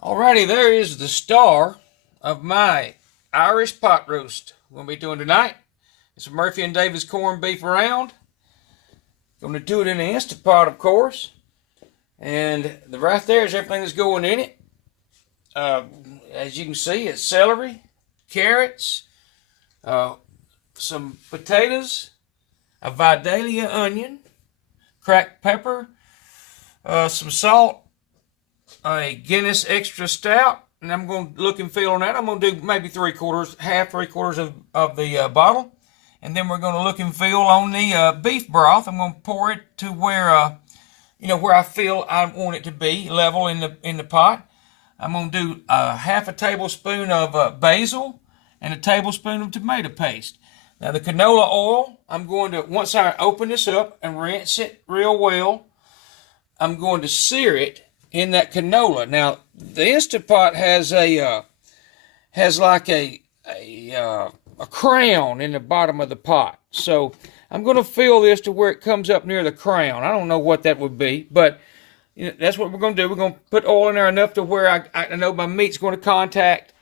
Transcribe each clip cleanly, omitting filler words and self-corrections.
Alrighty, there is the star of my Irish pot roast we're going to be doing tonight. It's a Murphy and Davis corned beef round. Going to do it in the Instant Pot, of course. And right there is everything that's going in it. As you can see, it's celery, carrots, some potatoes, a Vidalia onion, cracked pepper, some salt, a Guinness Extra Stout, and I'm going to look and feel on that. I'm going to do maybe half three quarters of the bottle, and then we're going to look and feel on the beef broth. I'm going to pour it to where where I feel I want it to be level in the pot. I'm going to do half a tablespoon of basil and a tablespoon of tomato paste. Now the canola oil, I'm going to, once I open this up and rinse it real well, I'm going to sear it in that canola. Now the Instant Pot has like a crown in the bottom of the pot. So I'm going to fill this to where it comes up near the crown. I don't know what that would be, but that's what we're going to do. We're going to put oil in there enough to where I know my meat's going to contact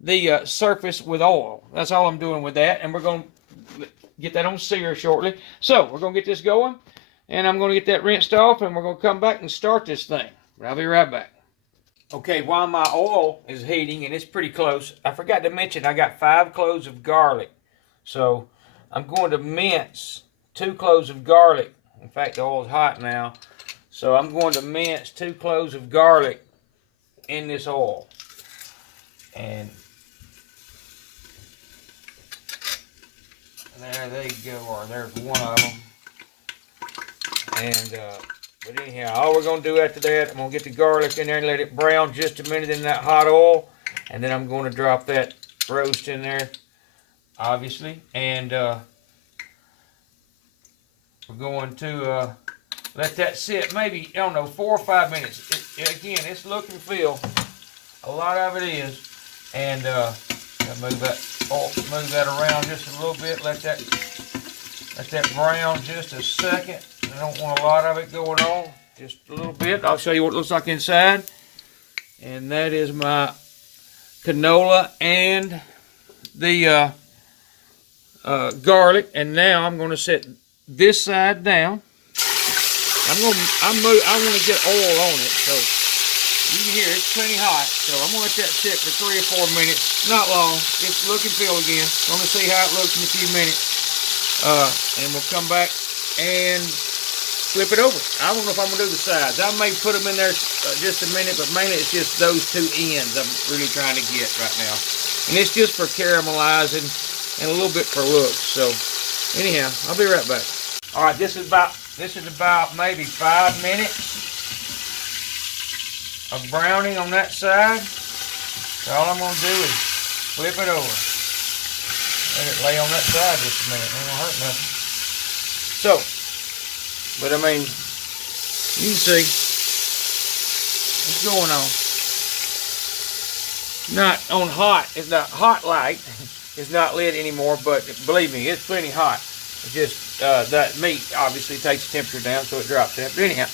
the surface with oil. That's all I'm doing with that, and we're going to get that on sear shortly. So we're going to get this going, and I'm going to get that rinsed off, and we're going to come back and start this thing. I'll be right back. Okay, while my oil is heating, and it's pretty close, I forgot to mention I got 5 cloves of garlic. So I'm going to mince 2 cloves of garlic. In fact, the oil's hot now. So I'm going to mince 2 cloves of garlic in this oil. And there they go, or there's one of them. And but anyhow, all we're going to do after that, I'm going to get the garlic in there and let it brown just a minute in that hot oil. And then I'm going to drop that roast in there, obviously. And we're going to let that sit maybe, I don't know, 4 or 5 minutes. Again, it's look and feel. A lot of it is. And move that around just a little bit. Let that brown just a second. I don't want a lot of it going on, just a little bit. I'll show you what it looks like inside. And that is my canola and the garlic. And now I'm going to set this side down. I want to get oil on it, so you can hear it's plenty hot. So I'm going to let that sit for 3 or 4 minutes. Not long. Just look and feel again. Going to see how it looks in a few minutes. And we'll come back and flip it over. I don't know if I'm going to do the sides. I may put them in there just a minute, but mainly it's just those 2 ends I'm really trying to get right now. And it's just for caramelizing and a little bit for looks. So anyhow, I'll be right back. All right, this is about maybe 5 minutes of browning on that side. So all I'm going to do is flip it over. Let it lay on that side just a minute. It ain't going to hurt nothing. So, but I mean, you can see what's going on. Not on hot. It's not hot light. It's not lit anymore, but believe me, it's plenty hot. It's just that meat obviously takes the temperature down, so it drops that. But anyhow,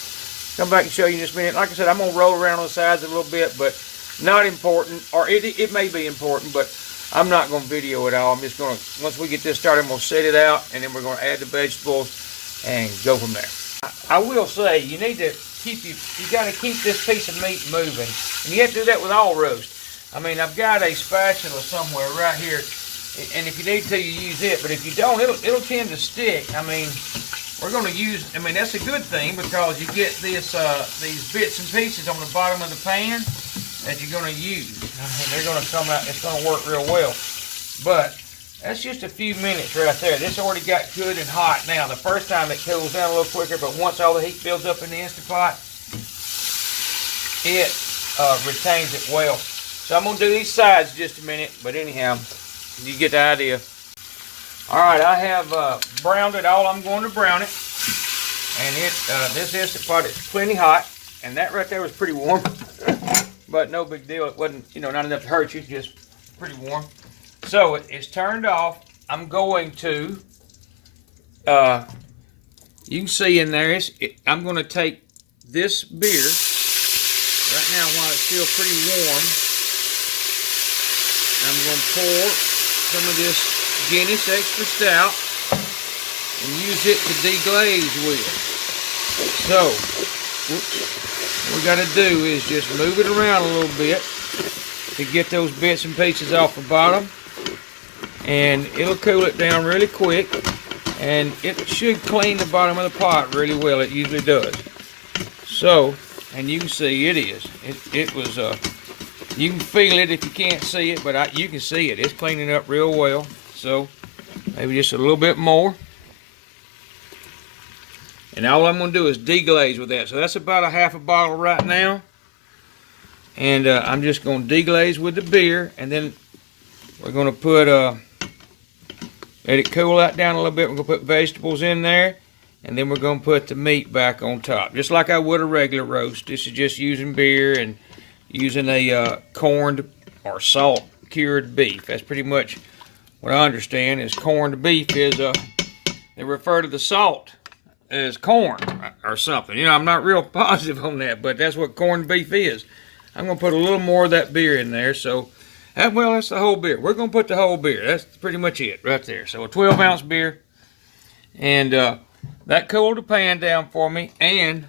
come back and show you in just a minute. Like I said, I'm going to roll around on the sides a little bit, but not important. Or it may be important, but I'm not going to video it all. I'm just going to, once we get this started, we'll set it out, and then we're going to add the vegetables and go from there. I will say, you need to you got to keep this piece of meat moving. And you have to do that with all roast. I mean, I've got a spatula somewhere right here, and if you need to, you use it. But if you don't, it'll tend to stick. I mean, we're going to use, I mean, that's a good thing because you get this these bits and pieces on the bottom of the pan that you're going to use. I mean, they're going to come out, it's going to work real well. But that's just a few minutes right there. This already got good and hot now. The first time it cools down a little quicker, but once all the heat builds up in the Instant Pot, it retains it well. So I'm going to do these sides just a minute, but anyhow, you get the idea. All right, I have browned it all. I'm going to brown it. And this Instant Pot is plenty hot, and that right there was pretty warm. But no big deal. It wasn't, not enough to hurt you, just pretty warm. So it's turned off. I'm going to, you can see in there, I'm going to take this beer Right now, while it's still pretty warm, I'm going to pour some of this Guinness Extra Stout and use it to deglaze with. So, what we got to do is just move it around a little bit to get those bits and pieces off the bottom, and it'll cool it down really quick, and it should clean the bottom of the pot really well. It usually does. So, and you can see it is. It was, you can feel it if you can't see it, but you can see it. It's cleaning up real well. So, maybe just a little bit more. And all I'm going to do is deglaze with that. So that's about a half a bottle right now. And I'm just going to deglaze with the beer. And then we're going to put, let it cool that down a little bit. We're going to put vegetables in there. And then we're going to put the meat back on top. Just like I would a regular roast. This is just using beer and using a corned or salt cured beef. That's pretty much what I understand is corned beef is, they refer to the salt as corn or something. You know, I'm not real positive on that, but that's what corned beef is. I'm going to put a little more of that beer in there. So, well, that's the whole beer. We're going to put the whole beer. That's pretty much it right there. So a 12-ounce beer. And that cooled the pan down for me and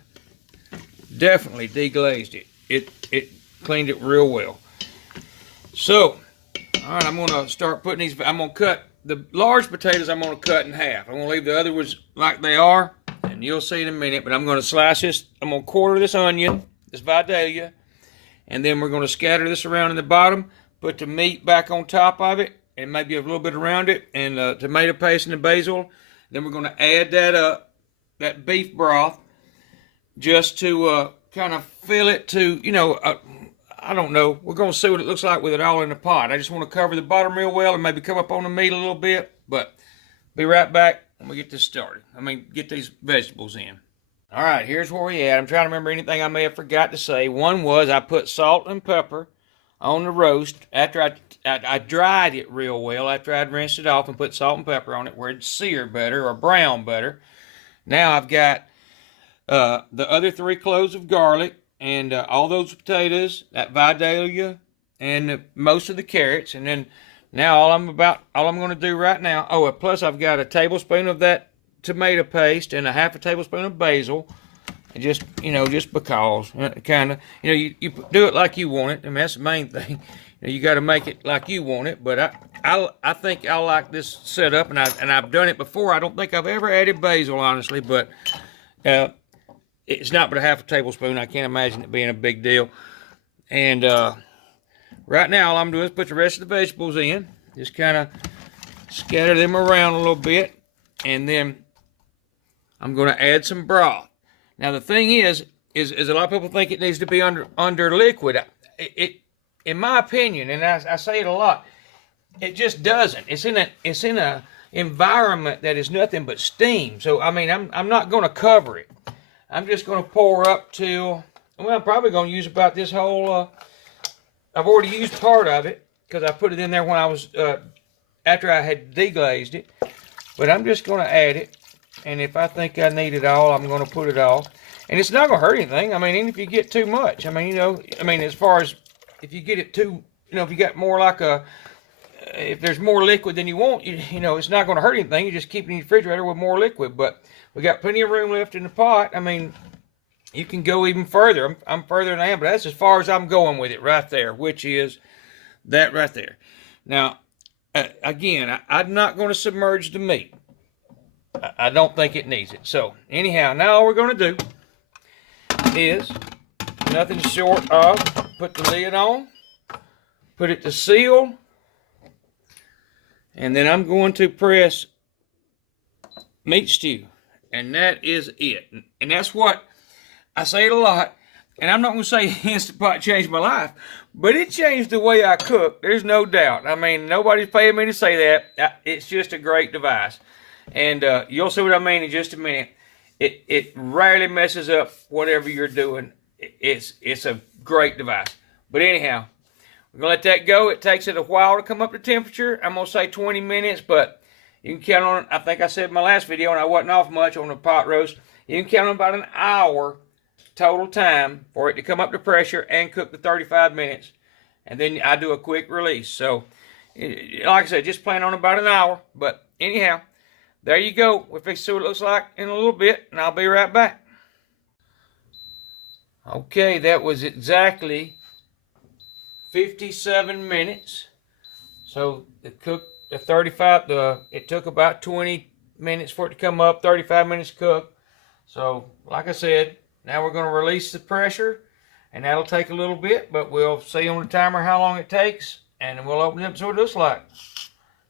definitely deglazed it. It cleaned it real well. So, all right, I'm going to start putting these. I'm going to cut the large potatoes. I'm going to cut in half. I'm going to leave the other ones like they are, and you'll see in a minute. But I'm going to slice this. I'm going to quarter this onion, this Vidalia, and then we're going to scatter this around in the bottom. Put the meat back on top of it, and maybe a little bit around it, and tomato paste and the basil. Then we're going to add that beef broth, just to kind of fill it to, you know, I don't know. We're going to see what it looks like with it all in the pot. I just want to cover the bottom real well and maybe come up on the meat a little bit. But be right back when we get this started. Get these vegetables in. All right, here's where we at. I'm trying to remember anything I may have forgot to say. One was I put salt and pepper on the roast after I dried it real well, after I'd rinsed it off and put salt and pepper on it where it'd sear better or brown better. Now I've got the other 3 cloves of garlic and all those potatoes, that Vidalia, and most of the carrots. And then now all I'm going to do right now, plus I've got a tablespoon of that tomato paste and a half a tablespoon of basil. And just because, kind of, you do it like you want it. I mean, that's the main thing. You got to make it like you want it. But I think I like this setup, and I've done it before. I don't think I've ever added basil, honestly, but it's not but a half a tablespoon. I can't imagine it being a big deal. And right now, all I'm doing is put the rest of the vegetables in. Just kind of scatter them around a little bit, and then I'm going to add some broth. Now the thing is a lot of people think it needs to be under liquid. In my opinion, and I say it a lot, it just doesn't. It's in a environment that is nothing but steam. So I mean, I'm not going to cover it. I'm just going to pour up till, well, I'm probably going to use about this whole. I've already used part of it because I put it in there when I was after I had deglazed it. But I'm just going to add it. And if I think I need it all, I'm going to put it all. And it's not going to hurt anything. I mean, even if you get too much. I mean, as far as if you get it too, if you got more like if there's more liquid than you want, it's not going to hurt anything. You just keep it in your refrigerator with more liquid. But we got plenty of room left in the pot. I mean, you can go even further. I'm further than I am, but that's as far as I'm going with it right there, which is that right there. Now, again, I'm not going to submerge the meat. I don't think it needs it. So, anyhow, now all we're going to do is nothing short of put the lid on, put it to seal, and then I'm going to press meat stew. And that is it. And that's what, I say it a lot, and I'm not going to say Instant Pot changed my life, but it changed the way I cook. There's no doubt. I mean, nobody's paying me to say that. It's just a great device. And you'll see what I mean in just a minute. It rarely messes up whatever you're doing. It's a great device. But anyhow, we're going to let that go. It takes it a while to come up to temperature. I'm going to say 20 minutes, but you can count on, I think I said in my last video, and I wasn't off much on the pot roast, you can count on about an hour total time for it to come up to pressure and cook the 35 minutes. And then I do a quick release. So, like I said, just plan on about an hour. But anyhow, there you go. We'll fix to see what it looks like in a little bit, and I'll be right back. Okay, that was exactly 57 minutes. So it cooked the 35. It took about 20 minutes for it to come up. 35 minutes to cook. So, like I said, now we're going to release the pressure, and that'll take a little bit, but we'll see on the timer how long it takes, and then we'll open it up and see what it looks like.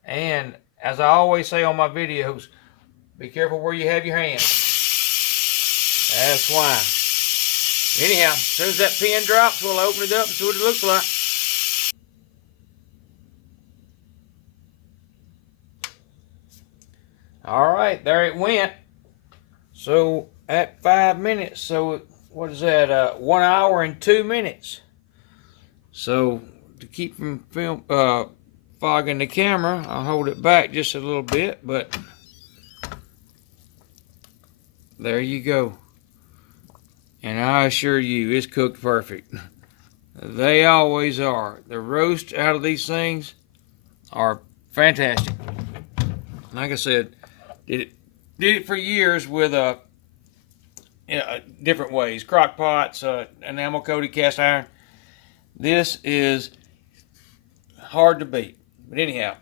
And as I always say on my videos, be careful where you have your hands. That's why. Anyhow, as soon as that pin drops, we'll open it up and see what it looks like. All right, there it went. So at 5 minutes, so what is that? 1 hour and 2 minutes. So to keep from fogging the camera, I'll hold it back just a little bit, but there you go. And I assure you, it's cooked perfect. They always are. The roast out of these things are fantastic. Like I said, did it for years with different ways. Crock pots, enamel coated cast iron. This is hard to beat. But anyhow,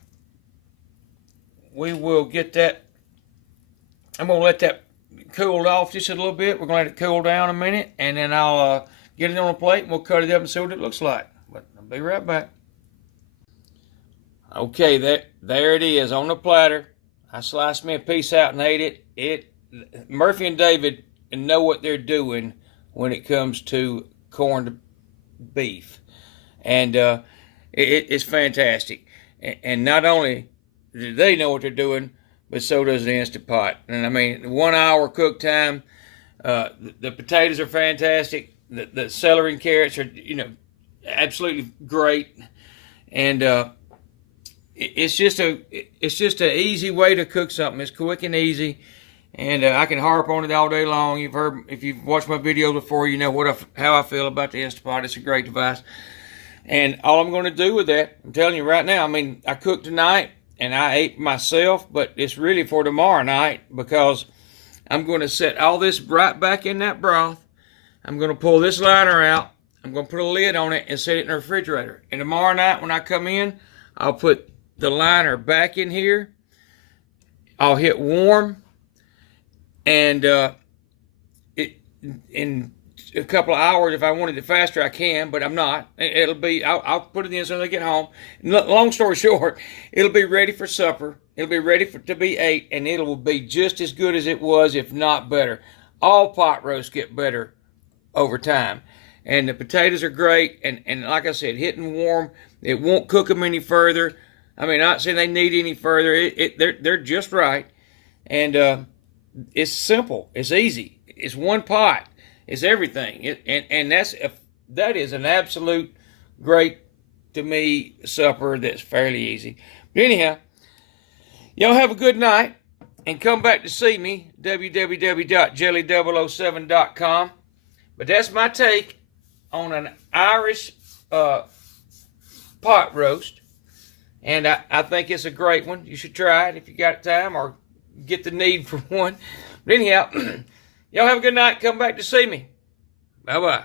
we will get that. I'm going to let that cool off just a little bit. We're going to let it cool down a minute, and then I'll get it on a plate, and we'll cut it up and see what it looks like. But I'll be right back. Okay, there it is on the platter. I sliced me a piece out and ate it. Murphy and David know what they're doing when it comes to corned beef, and it's fantastic. And not only do they know what they're doing, but so does the Instant Pot. And I mean, 1 hour cook time. The potatoes are fantastic. The celery and carrots are, absolutely great. And it's just an easy way to cook something. It's quick and easy, and I can harp on it all day long. If you've watched my videos before, you know how I feel about the Instant Pot. It's a great device. And all I'm going to do with that, I'm telling you right now, I mean, I cooked tonight and I ate myself, but it's really for tomorrow night, because I'm going to set all this right back in that broth. I'm going to pull this liner out. I'm going to put a lid on it and set it in the refrigerator. And tomorrow night when I come in, I'll put the liner back in here. I'll hit warm, and in a couple of hours, if I wanted it faster, I can, but I'm not. I'll put it in as soon as I get home. Long story short, it'll be ready for supper. It'll be ready to be ate, and it will be just as good as it was, if not better. All pot roasts get better over time. And the potatoes are great, and like I said, hitting warm, it won't cook them any further. I mean, not saying they need any further. They're just right, and it's simple. It's easy. It's one pot. It's everything. And that is an absolute great, to me, supper that's fairly easy. But anyhow, y'all have a good night, and come back to see me, www.jelly007.com. But that's my take on an Irish pot roast. And I think it's a great one. You should try it if you got time, or get the need for one. But anyhow, y'all have a good night. Come back to see me. Bye-bye.